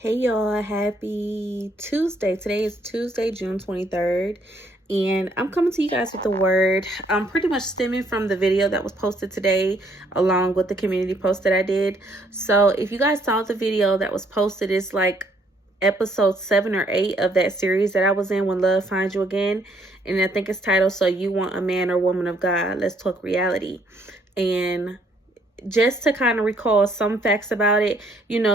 Hey y'all, happy Tuesday. Today is Tuesday, June 23rd, and I'm coming to you guys with the word. I'm pretty much stemming from the video that was posted today along with the community post that I did. So if you guys saw the video that was posted, it's like episode 7 or 8 of that series that I was in, When Love Finds You Again, and I think it's titled, So You Want a Man or Woman of God? Let's Talk Reality. And just to kind of recall some facts about it,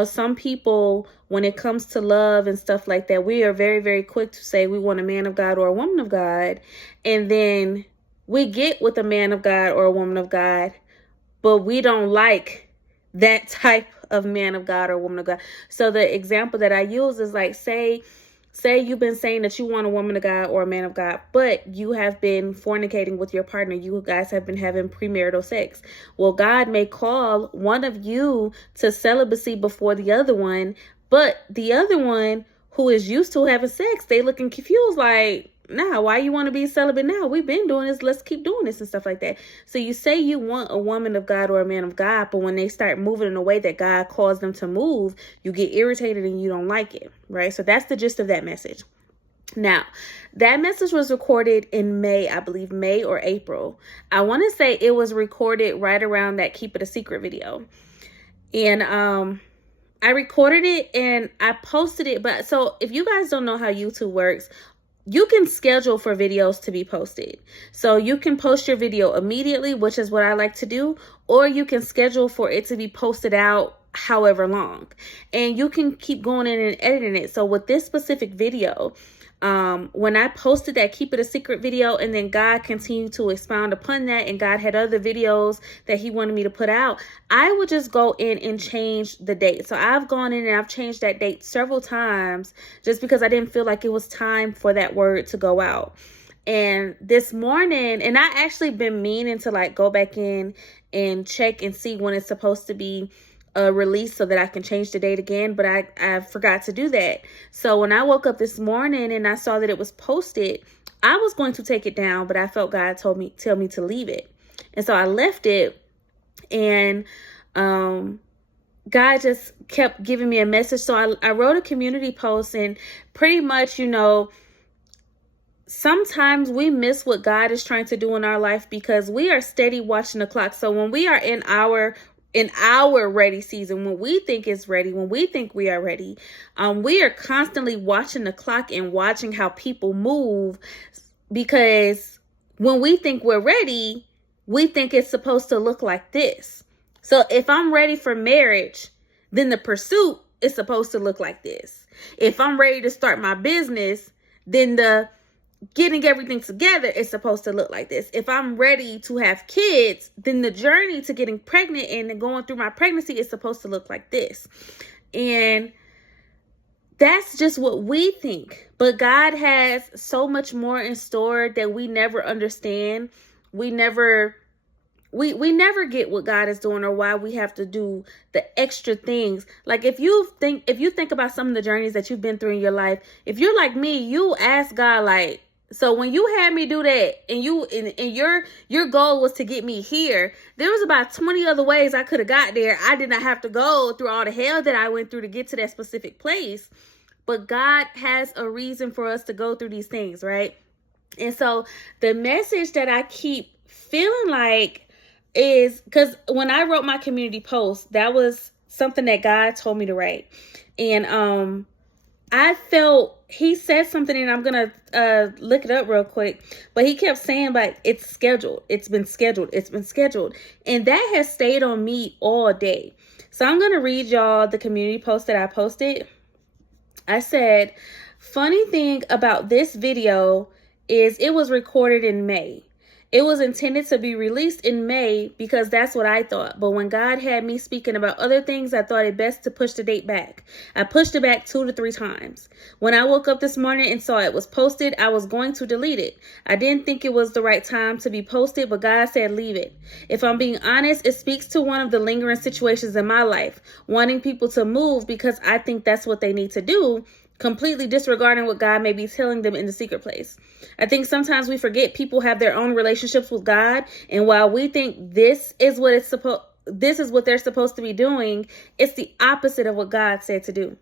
some people, when it comes to love and stuff like that, we are very, very quick to say we want a man of God or a woman of God. And then we get with a man of God or a woman of God, but we don't like that type of man of God or woman of God. So the example that I use is like, say you've been saying that you want a woman of God or a man of God, but you have been fornicating with your partner. You guys have been having premarital sex. Well, God may call one of you to celibacy before the other one, but the other one who is used to having sex, they looking confused like, nah, why you want to be celibate now? We've been doing this. Let's keep doing this and stuff like that. So you say you want a woman of God or a man of God, but when they start moving in a way that God calls them to move, you get irritated and you don't like it, right? So that's the gist of that message. Now, that message was recorded in May, I believe May or April. I want to say it was recorded right around that Keep It a Secret video. And I recorded it and I posted it. But so if you guys don't know how YouTube works, you can schedule for videos to be posted. So you can post your video immediately, which is what I like to do, or you can schedule for it to be posted out however long. And you can keep going in and editing it. So with this specific video, when I posted that Keep It a Secret video, and then God continued to expound upon that, and God had other videos that he wanted me to put out, I would just go in and change the date. So I've gone in and I've changed that date several times just because I didn't feel like it was time for that word to go out. And this morning, and I actually been meaning to like go back in and check and see when it's supposed to be release so that I can change the date again, but I forgot to do that. So when I woke up this morning and I saw that it was posted, I was going to take it down, but I felt God tell me to leave it. And so I left it, and God just kept giving me a message. So I wrote a community post, and pretty much, sometimes we miss what God is trying to do in our life because we are steady watching the clock. So when we are in our ready season, when we think it's ready, when we think we are ready, we are constantly watching the clock and watching how people move, because when we think we're ready, we think it's supposed to look like this. So if I'm ready for marriage, then the pursuit is supposed to look like this. If I'm ready to start my business, then the getting everything together is supposed to look like this. If I'm ready to have kids, then the journey to getting pregnant and going through my pregnancy is supposed to look like this. And that's just what we think. But God has so much more in store that we never understand. We never get what God is doing, or why we have to do the extra things. Like if you think about some of the journeys that you've been through in your life, if you're like me, you ask God like, so when you had me do that, and your goal was to get me here, there was about 20 other ways I could have got there. I did not have to go through all the hell that I went through to get to that specific place. But God has a reason for us to go through these things, right? And so the message that I keep feeling like is, because when I wrote my community post, that was something that God told me to write. And I felt he said something, and I'm going to look it up real quick. But he kept saying, like, it's scheduled. It's been scheduled. It's been scheduled. And that has stayed on me all day. So I'm going to read y'all the community post that I posted. I said, funny thing about this video is it was recorded in May. It was intended to be released in May because that's what I thought. But when God had me speaking about other things, I thought it best to push the date back. I pushed it back 2 to 3 times. When I woke up this morning and saw it was posted, I was going to delete it. I didn't think it was the right time to be posted, but God said leave it. If I'm being honest, it speaks to one of the lingering situations in my life, wanting people to move because I think that's what they need to do, completely disregarding what God may be telling them in the secret place. I think sometimes we forget people have their own relationships with God, and while we think this is what they're supposed to be doing, it's the opposite of what God said to do.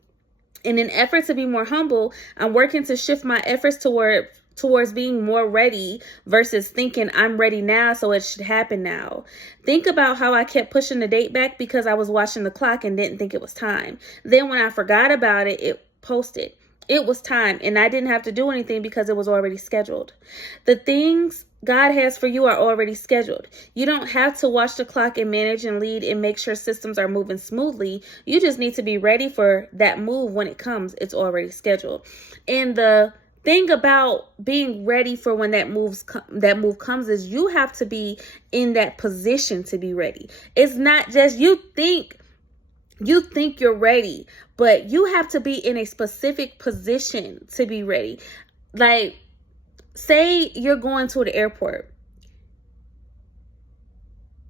In an effort to be more humble, I'm working to shift my efforts towards being more ready versus thinking I'm ready now, so it should happen now. Think about how I kept pushing the date back because I was watching the clock and didn't think it was time. Then when I forgot about it, it posted. It was time, and I didn't have to do anything because it was already scheduled. The things God has for you are already scheduled. You don't have to watch the clock and manage and lead and make sure systems are moving smoothly. You just need to be ready for that move when it comes. It's already scheduled. And the thing about being ready for when that move comes is you have to be in that position to be ready. It's not just you think you're ready, but you have to be in a specific position to be ready. Like, say you're going to the airport.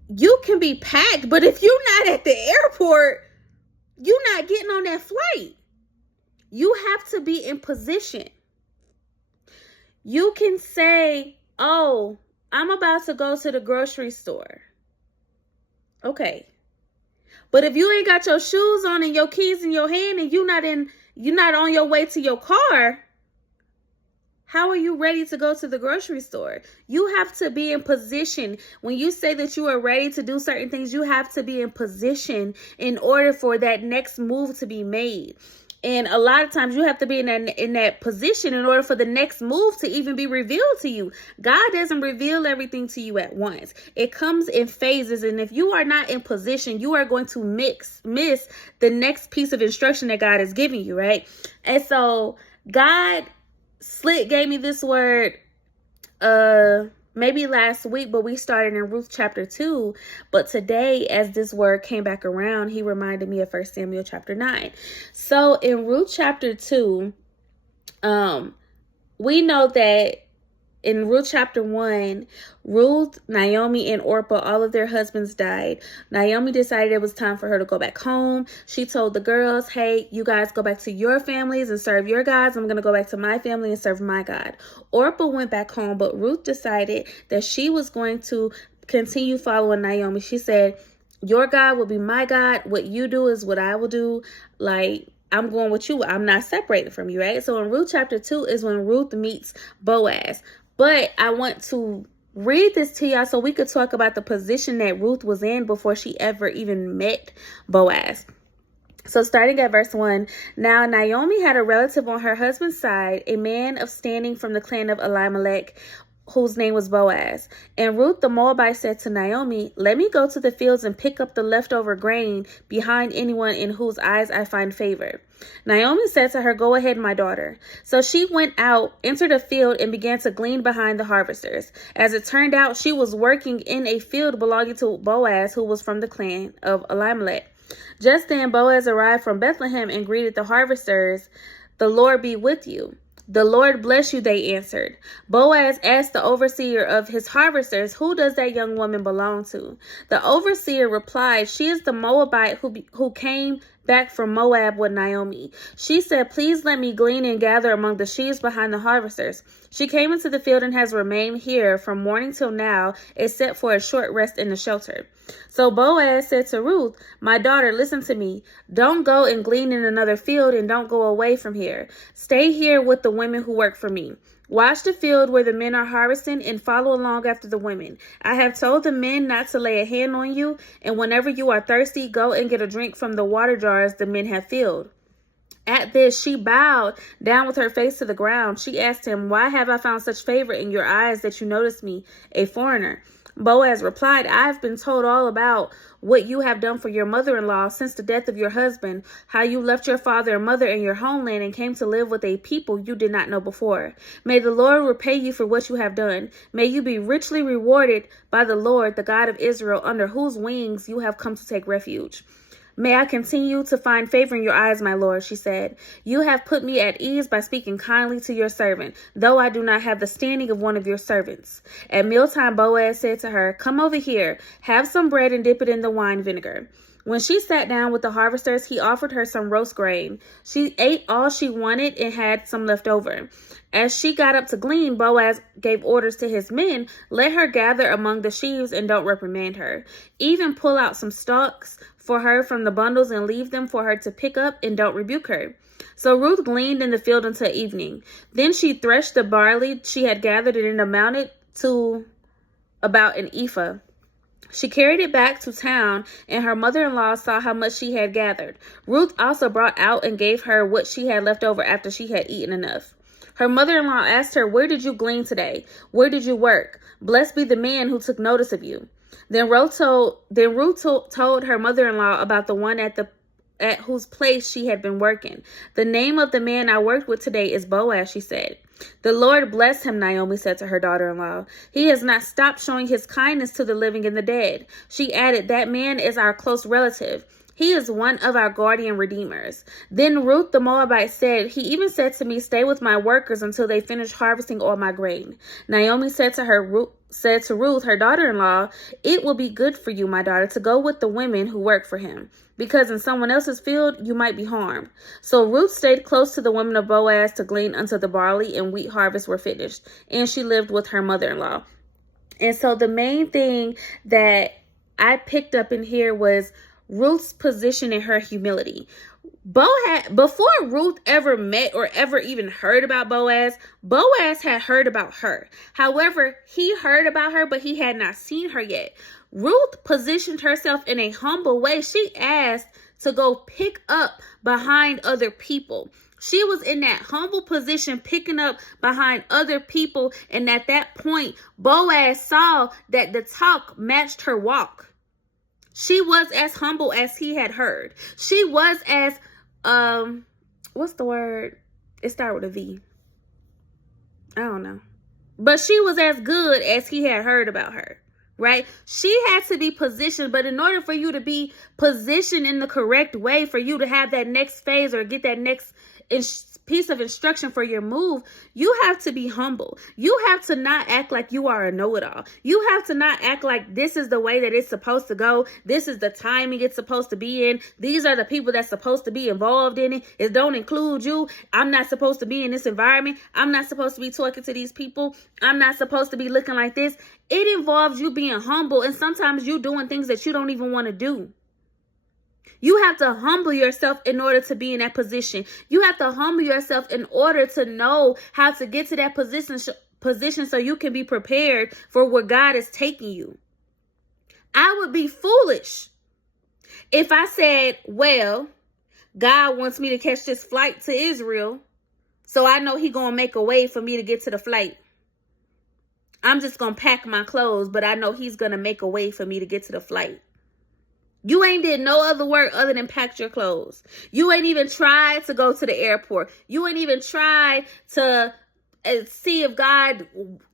You can be packed, but if you're not at the airport, you're not getting on that flight. You have to be in position. You can say, oh, I'm about to go to the grocery store. Okay. But if you ain't got your shoes on and your keys in your hand and you're not on your way to your car, how are you ready to go to the grocery store? You have to be in position. When you say that you are ready to do certain things, you have to be in position in order for that next move to be made. And a lot of times you have to be in that position in order for the next move to even be revealed to you. God doesn't reveal everything to you at once. It comes in phases. And if you are not in position, you are going to miss the next piece of instruction that God is giving you, right? And so God gave me this word maybe last week, but we started in Ruth chapter 2. But today, as this word came back around, he reminded me of 1 Samuel chapter 9. So in Ruth chapter 2, we know that in Ruth chapter 1, Ruth, Naomi, and Orpah, all of their husbands died. Naomi decided it was time for her to go back home. She told the girls, hey, you guys go back to your families and serve your gods. I'm going to go back to my family and serve my God. Orpah went back home, but Ruth decided that she was going to continue following Naomi. She said, your God will be my God. What you do is what I will do. Like, I'm going with you. I'm not separated from you, right? So in Ruth chapter 2 is when Ruth meets Boaz. But I want to read this to y'all so we could talk about the position that Ruth was in before she ever even met Boaz. So starting at verse 1, now Naomi had a relative on her husband's side, a man of standing from the clan of Elimelech, whose name was Boaz. And Ruth the Moabite said to Naomi, let me go to the fields and pick up the leftover grain behind anyone in whose eyes I find favor. Naomi said to her, go ahead, my daughter. So she went out, entered a field, and began to glean behind the harvesters. As it turned out, she was working in a field belonging to Boaz, who was from the clan of Elimelech. Just then Boaz arrived from Bethlehem and greeted the harvesters. The Lord be with you. The Lord bless you, they answered. Boaz asked the overseer of his harvesters, who does that young woman belong to? The overseer replied, she is the Moabite who came back from Moab with Naomi. She said, please let me glean and gather among the sheaves behind the harvesters. She came into the field and has remained here from morning till now, except for a short rest in the shelter. So Boaz said to Ruth, my daughter, listen to me. Don't go and glean in another field and don't go away from here. Stay here with the women who work for me. Watch the field where the men are harvesting and follow along after the women. I have told the men not to lay a hand on you, and whenever you are thirsty, go and get a drink from the water jars the men have filled. At this, she bowed down with her face to the ground. She asked him, why have I found such favor in your eyes that you notice me, a foreigner? Boaz replied, I have been told all about what you have done for your mother-in-law since the death of your husband, how you left your father and mother in your homeland and came to live with a people you did not know before. May the Lord repay you for what you have done. May you be richly rewarded by the Lord, the God of Israel, under whose wings you have come to take refuge. May I continue to find favor in your eyes, my Lord, she said. You have put me at ease by speaking kindly to your servant, though I do not have the standing of one of your servants. At mealtime, Boaz said to her, come over here, have some bread and dip it in the wine vinegar. When she sat down with the harvesters, he offered her some roast grain. She ate all she wanted and had some left over. As she got up to glean, Boaz gave orders to his men, "Let her gather among the sheaves and don't reprimand her. Even pull out some stalks for her from the bundles and leave them for her to pick up and don't rebuke her." So Ruth gleaned in the field until evening. Then she threshed the barley she had gathered and amounted to about an ephah. She carried it back to town, and her mother-in-law saw how much she had gathered. Ruth also brought out and gave her what she had left over after she had eaten enough. Her mother-in-law asked her, "Where did you glean today? Where did you work? Blessed be the man who took notice of you." Then Ruth told her mother-in-law about the one at whose place she had been working. "The name of the man I worked with today is Boaz," she said. "The Lord bless him," Naomi said to her daughter-in-law. "He has not stopped showing his kindness to the living and the dead." She added, "That man is our close relative. He is one of our guardian redeemers." Then Ruth the Moabite said, "He even said to me, 'Stay with my workers until they finish harvesting all my grain.'" Naomi said to Ruth, her daughter-in-law, "It will be good for you, my daughter, to go with the women who work for him, because in someone else's field you might be harmed." So Ruth stayed close to the women of Boaz to glean until the barley and wheat harvest were finished, and she lived with her mother-in-law. And so the main thing that I picked up in here was Ruth's position and her humility. Before Ruth ever met or ever even heard about Boaz, Boaz had heard about her. However, he heard about her, but he had not seen her yet. Ruth positioned herself in a humble way. She asked to go pick up behind other people. She was in that humble position, picking up behind other people. And at that point, Boaz saw that the talk matched her walk. She was as humble as he had heard. She was as, what's the word? It started with a V. I don't know. But she was as good as he had heard about her, right? She had to be positioned, but in order for you to be positioned in the correct way, for you to have that next phase or get that next piece of instruction for your move, you have to be humble. You have to not act like you are a know-it-all. You have to not act like this is the way that it's supposed to go. This is the timing it's supposed to be in. These are the people that's supposed to be involved in it. It don't include you. I'm not supposed to be in this environment. I'm not supposed to be talking to these people. I'm not supposed to be looking like this. It involves you being humble, and sometimes you doing things that you don't even want to do. You have to humble yourself in order to be in that position. You have to humble yourself in order to know how to get to that position so you can be prepared for where God is taking you. I would be foolish if I said, "Well, God wants me to catch this flight to Israel, so I know He's going to make a way for me to get to the flight. I'm just going to pack my clothes, but I know He's going to make a way for me to get to the flight." You ain't did no other work other than pack your clothes. You ain't even tried to go to the airport. You ain't even tried to see if God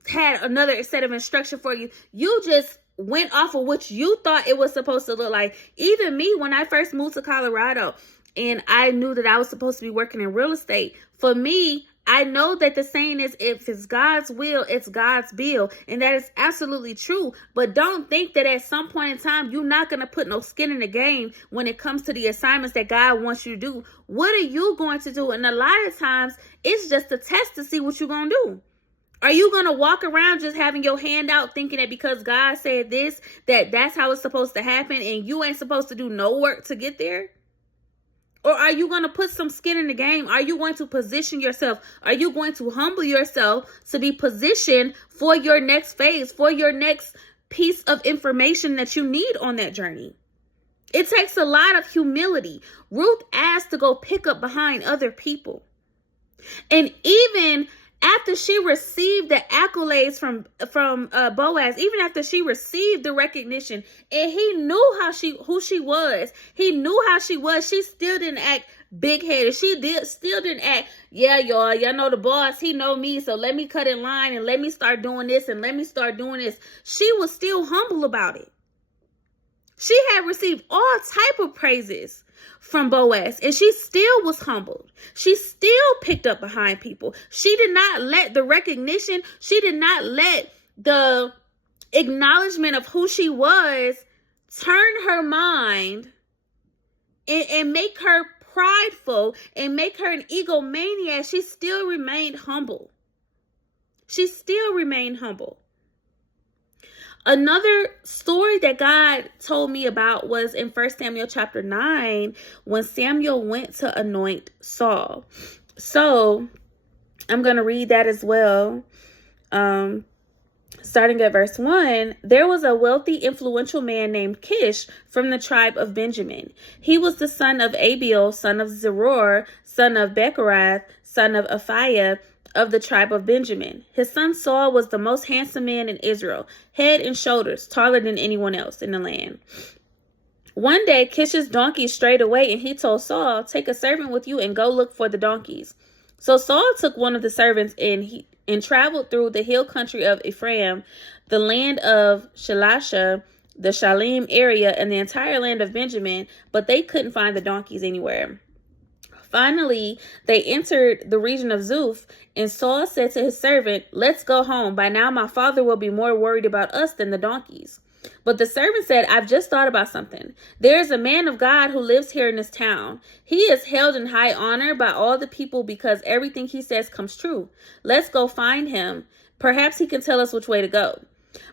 had another set of instruction for you. You just went off of what you thought it was supposed to look like. Even me, when I first moved to Colorado and I knew that I was supposed to be working in real estate, for me, I know that the saying is, if it's God's will, it's God's bill. And that is absolutely true. But don't think that at some point in time, you're not going to put no skin in the game when it comes to the assignments that God wants you to do. What are you going to do? And a lot of times, it's just a test to see what you're going to do. Are you going to walk around just having your hand out thinking that because God said this, that's how it's supposed to happen and you ain't supposed to do no work to get there? Or are you going to put some skin in the game? Are you going to position yourself? Are you going to humble yourself to be positioned for your next phase, for your next piece of information that you need on that journey? It takes a lot of humility. Ruth asked to go pick up behind other people. And even after she received the accolades from Boaz, even after she received the recognition, and he knew who she was, he knew how she was, she still didn't act big-headed. She still didn't act, "Yeah, y'all know the boss, he know me, so let me cut in line and let me start doing this and let me start doing this." She was still humble about it. She had received all type of praises from Boaz, and she still was humbled. She still picked up behind people. She did not let the recognition, she did not let the acknowledgement of who she was turn her mind and make her prideful and make her an egomaniac, she still remained humble. She still remained humble. Another story that God told me about was in 1 Samuel chapter 9, when Samuel went to anoint Saul. So I'm going to read that as well. Starting at verse 1, there was a wealthy, influential man named Kish from the tribe of Benjamin. He was the son of Abiel, son of Zeror, son of Becherath, son of Aphiah, of the tribe of Benjamin. His son Saul was the most handsome man in Israel, head and shoulders taller than anyone else in the land. One day, Kish's donkeys strayed away, and he told Saul, "Take a servant with you and go look for the donkeys." So Saul took one of the servants and traveled through the hill country of Ephraim, the land of Shalasha, the Shalim area, and the entire land of Benjamin, but they couldn't find the donkeys anywhere. Finally, they entered the region of Zuph, and Saul said to his servant, "Let's go home. By now my father will be more worried about us than the donkeys." But the servant said, "I've just thought about something. There is a man of God who lives here in this town. He is held in high honor by all the people because everything he says comes true. Let's go find him. Perhaps he can tell us which way to go."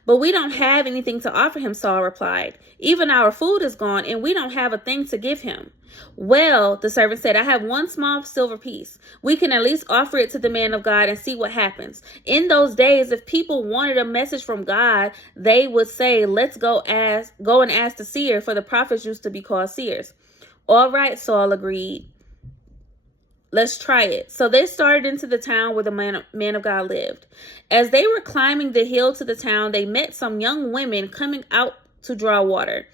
"But we don't have anything to offer him," Saul replied. "Even our food is gone, and we don't have a thing to give him." "Well," the servant said, "I have one small silver piece. We can at least offer it to the man of God and see what happens. In those days, if people wanted a message from God, they would say, 'Let's go and ask the seer,' for the prophets used to be called seers." "All right," Saul agreed. "Let's try it." So they started into the town where the man of God lived. As they were climbing the hill to the town, they met some young women coming out to draw water.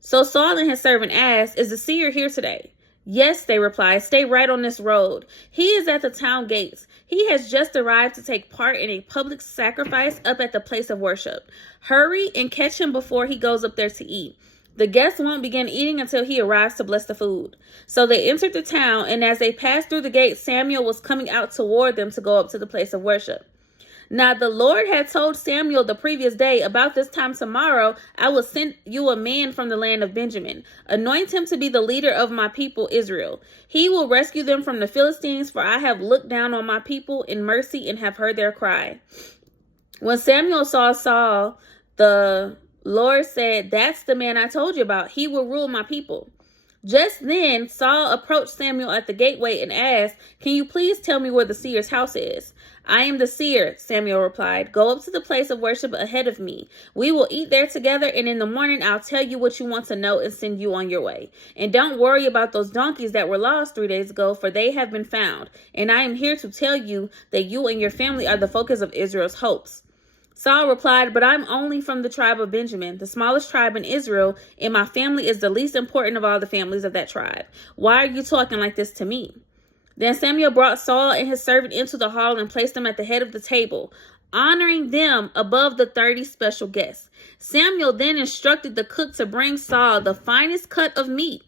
So Saul and his servant asked, "Is the seer here today?" "Yes," they replied. "Stay right on this road. He is at the town gates. He has just arrived to take part in a public sacrifice up at the place of worship. Hurry and catch him before he goes up there to eat. The guests won't begin eating until he arrives to bless the food." So they entered the town, and as they passed through the gate, Samuel was coming out toward them to go up to the place of worship. Now the Lord had told Samuel the previous day, "About this time tomorrow, I will send you a man from the land of Benjamin. Anoint him to be the leader of my people Israel. He will rescue them from the Philistines, for I have looked down on my people in mercy and have heard their cry." When Samuel saw Saul, the Lord said, "That's the man I told you about. He will rule my people." Just then, Saul approached Samuel at the gateway and asked, "Can you please tell me where the seer's house is?" "I am the seer," Samuel replied. "Go up to the place of worship ahead of me. We will eat there together, and in the morning I'll tell you what you want to know and send you on your way. And don't worry about those donkeys that were lost 3 days ago, for they have been found. And I am here to tell you that you and your family are the focus of Israel's hopes." Saul replied, "But I'm only from the tribe of Benjamin, the smallest tribe in Israel, and my family is the least important of all the families of that tribe. Why are you talking like this to me?" Then Samuel brought Saul and his servant into the hall and placed them at the head of the table, honoring them above the 30 special guests. Samuel then instructed the cook to bring Saul the finest cut of meat,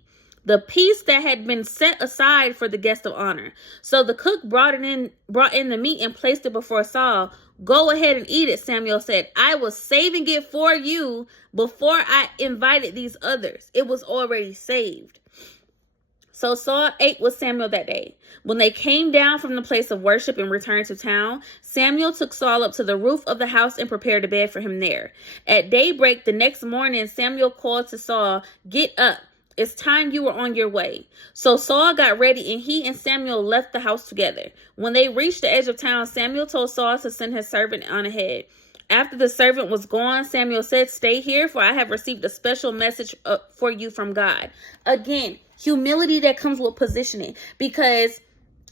the piece that had been set aside for the guest of honor. So the cook brought in the meat and placed it before Saul. "Go ahead and eat it," Samuel said. "I was saving it for you before I invited these others. It was already saved." So Saul ate with Samuel that day. When they came down from the place of worship and returned to town, Samuel took Saul up to the roof of the house and prepared a bed for him there. At daybreak the next morning, Samuel called to Saul, "Get up. It's time you were on your way." So Saul got ready, and he and Samuel left the house together. When they reached the edge of town, Samuel told Saul to send his servant on ahead. After the servant was gone, Samuel said, "Stay here, for I have received a special message for you from God." Again, humility that comes with positioning, because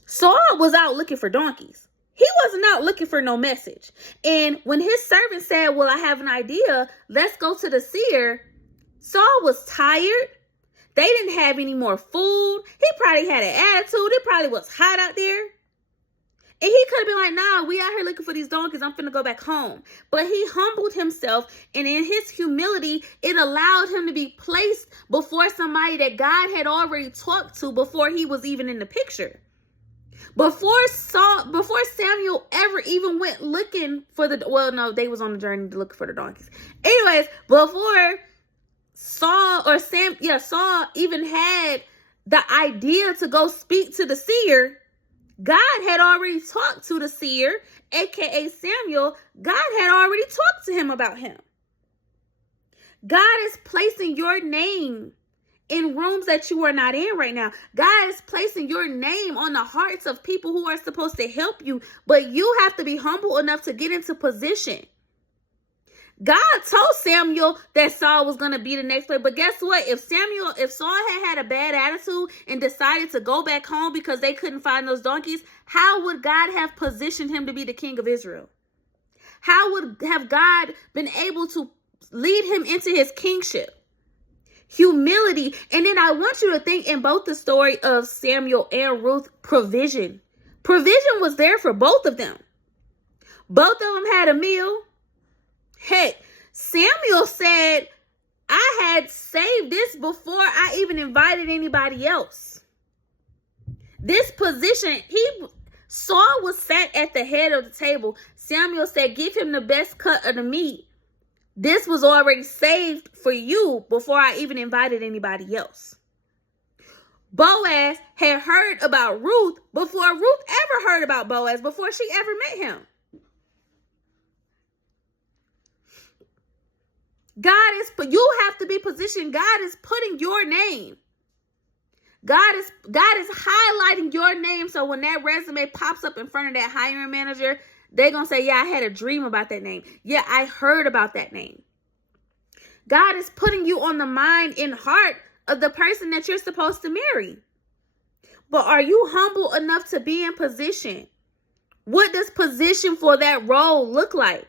Saul was out looking for donkeys. He wasn't out looking for no message. And when his servant said, "Well, I have an idea. Let's go to the seer," Saul was tired. They didn't have any more food. He probably had an attitude. It probably was hot out there. And he could have been like, "Nah, we out here looking for these donkeys. I'm finna go back home." But he humbled himself, and in his humility, it allowed him to be placed before somebody that God had already talked to before he was even in the picture. Before Samuel ever even went looking for they was on the journey to look for the donkeys. Anyways, before Saul even had the idea to go speak to the seer, God had already talked to the seer, aka Samuel. God had already talked to him about him. God is placing your name in rooms that you are not in right now. God is placing your name on the hearts of people who are supposed to help you, but you have to be humble enough to get into position. God told Samuel that Saul was going to be the next player, but guess what? If Saul had a bad attitude and decided to go back home because they couldn't find those donkeys, how would God have positioned him to be the king of Israel? How would have God been able to lead him into his kingship? Humility. And then I want you to think in both the story of Samuel and Ruth, provision. Provision was there for both of them. Both of them had a meal. Heck, Samuel said, I had saved this before I even invited anybody else. This position, Saul was sat at the head of the table. Samuel said, give him the best cut of the meat. This was already saved for you before I even invited anybody else. Boaz had heard about Ruth before Ruth ever heard about Boaz, before she ever met him. You have to be positioned. God is putting your name. God is highlighting your name. So when that resume pops up in front of that hiring manager, they're going to say, yeah, I had a dream about that name. Yeah, I heard about that name. God is putting you on the mind and heart of the person that you're supposed to marry. But are you humble enough to be in position? What does position for that role look like?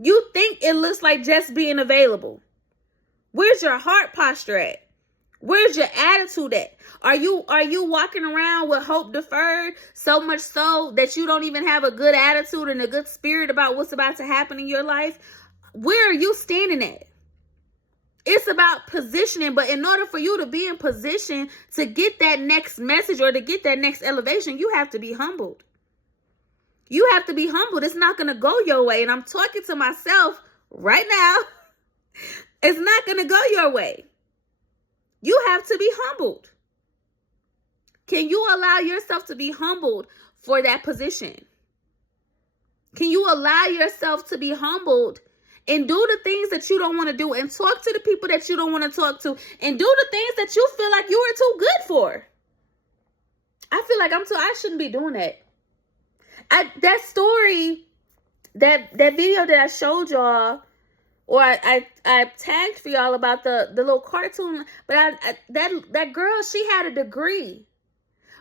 You think it looks like just being available. Where's your heart posture at? Where's your attitude at? Are you walking around with hope deferred, so much so that you don't even have a good attitude and a good spirit about what's about to happen in your life? Where are you standing at? It's about positioning, but in order for you to be in position to get that next message or to get that next elevation, you have to be humbled. You have to be humbled. It's not going to go your way. And I'm talking to myself right now. It's not going to go your way. You have to be humbled. Can you allow yourself to be humbled for that position? Can you allow yourself to be humbled and do the things that you don't want to do and talk to the people that you don't want to talk to and do the things that you feel like you are too good for? I feel like I shouldn't be doing that. That story, that video that I showed y'all, or I tagged for y'all about the little cartoon, but that girl, she had a degree,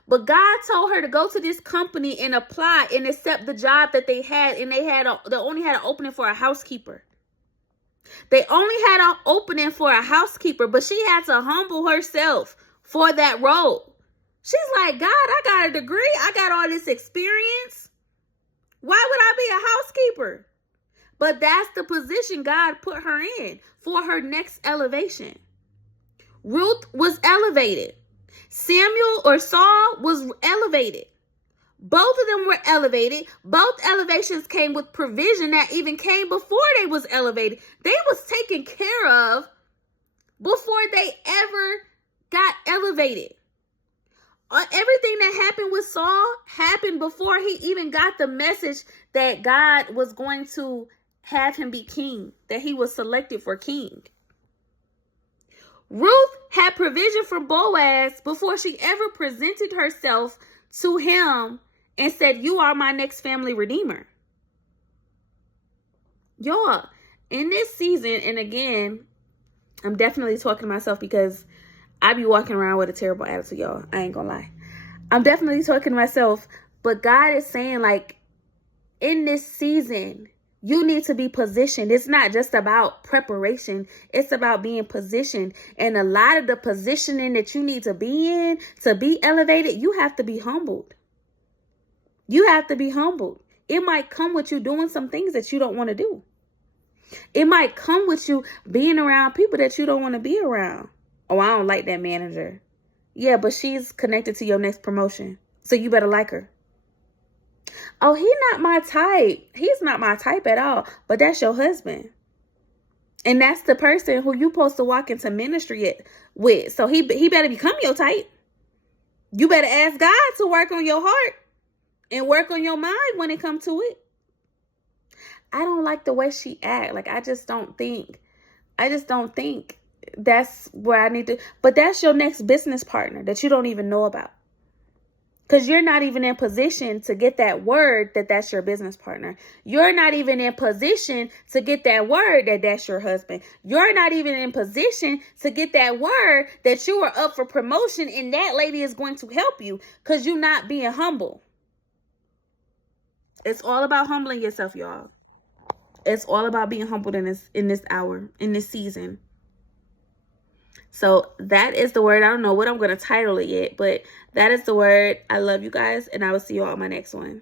but God told her to go to this company and apply and accept the job that they had, and they only had an opening for a housekeeper. They only had an opening for a housekeeper, but she had to humble herself for that role. She's like, God, I got a degree, I got all this experience. Why would I be a housekeeper? But that's the position God put her in for her next elevation. Ruth was elevated. Saul was elevated. Both of them were elevated. Both elevations came with provision that even came before they was elevated. They was taken care of before they ever got elevated. Everything that happened with Saul happened before he even got the message that God was going to have him be king, that he was selected for king. Ruth had provision from Boaz before she ever presented herself to him and said, you are my next family redeemer. Y'all, in this season, and again, I'm definitely talking to myself because I be walking around with a terrible attitude, y'all. I ain't gonna lie. I'm definitely talking to myself, but God is saying, like, in this season, you need to be positioned. It's not just about preparation. It's about being positioned. And a lot of the positioning that you need to be in to be elevated, you have to be humbled. You have to be humbled. It might come with you doing some things that you don't want to do. It might come with you being around people that you don't want to be around. Oh, I don't like that manager. Yeah, but she's connected to your next promotion, so you better like her. Oh, he's not my type. He's not my type at all, but that's your husband. And that's the person who you supposed to walk into ministry with. So he better become your type. You better ask God to work on your heart and work on your mind when it comes to it. I don't like the way she act. Like, I just don't think that's where I need to. But that's your next business partner that you don't even know about. Because you're not even in position to get that word that that's your business partner. You're not even in position to get that word that that's your husband. You're not even in position to get that word that you are up for promotion and that lady is going to help you because you're not being humble. It's all about humbling yourself, y'all. It's all about being humbled in this hour, in this season. So that is the word. I don't know what I'm going to title it yet, but that is the word. I love you guys, and I will see you all on my next one.